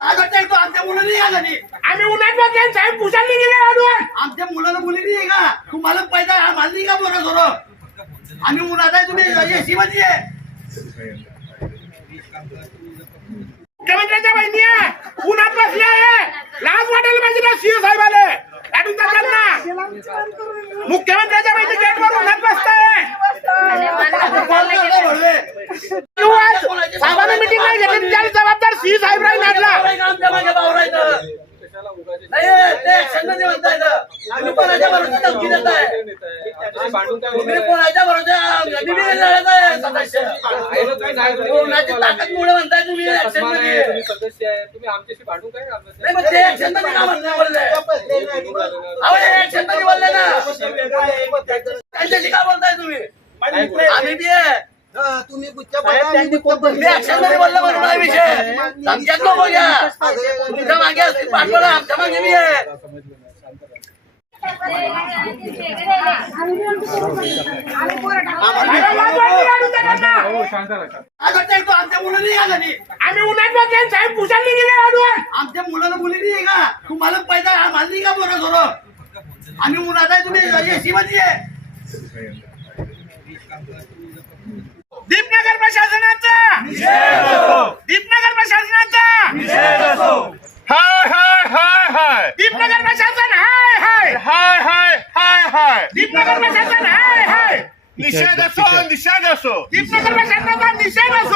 आज वाटतं तो आमच्या मुलांनी या घरी. आम्ही उन्हात बसले साहेब पुसायला गेले गाडूवर आमच्या मुलाला मुलीनी आहे का? तुम्हाला पैदा आम्हाला नाही का बरं सोडं आम्ही उन्हात आहे तुम्ही एसी मध्ये आहे. मुख्यमंत्र्यांच्या बहिणी आहे उन्हात बसले आहे. लाज वाटायला पाहिजे ना सीओ साहेबाले. काढून टाकाल ना. मुख्यमंत्र्यांच्या बहिणी गेटवर उन्हात बसताय. मध्ये म्हणताय ना. तुम्ही कोणाच्या भरोश्यावर धमकी देताय? तुम्ही कोणाच्या सदस्य? कोणाची ताकद मुळे म्हणताय तुम्ही action मध्ये? तुम्ही आमच्याशी भांडून काय करणार? नाही, मग ते action मध्ये का म्हणताय बोलले? हे मध्ये बोलले ना. त्यांच्याशी का बोलताय तुम्ही आम्ही बी आहे. तुम्ही आम्ही मध्ये बोलले म्हणून हा विषय नको घ्या तुमच्या मागे असतील पाठवलं आमच्या मागे बी आहे साहेब, लाज वाटली आमच्या आम्ही उन्हात बसले साहेब पुसायला गेले गाडूवर आमच्या मुलाला मुली आहे का तुम्हाला पैदा आम्हाला नाही का बरं सोडं आम्ही उन्हात आहे तुम्ही एसी मध्ये हाय हाय दीपनगर प्रशासन हाय हाय हाय हाय हाय हाय दीपनगर प्रशासन हाय हाय निषेध असो निषेध असो दीपनगर प्रशासनाचा निषेध असो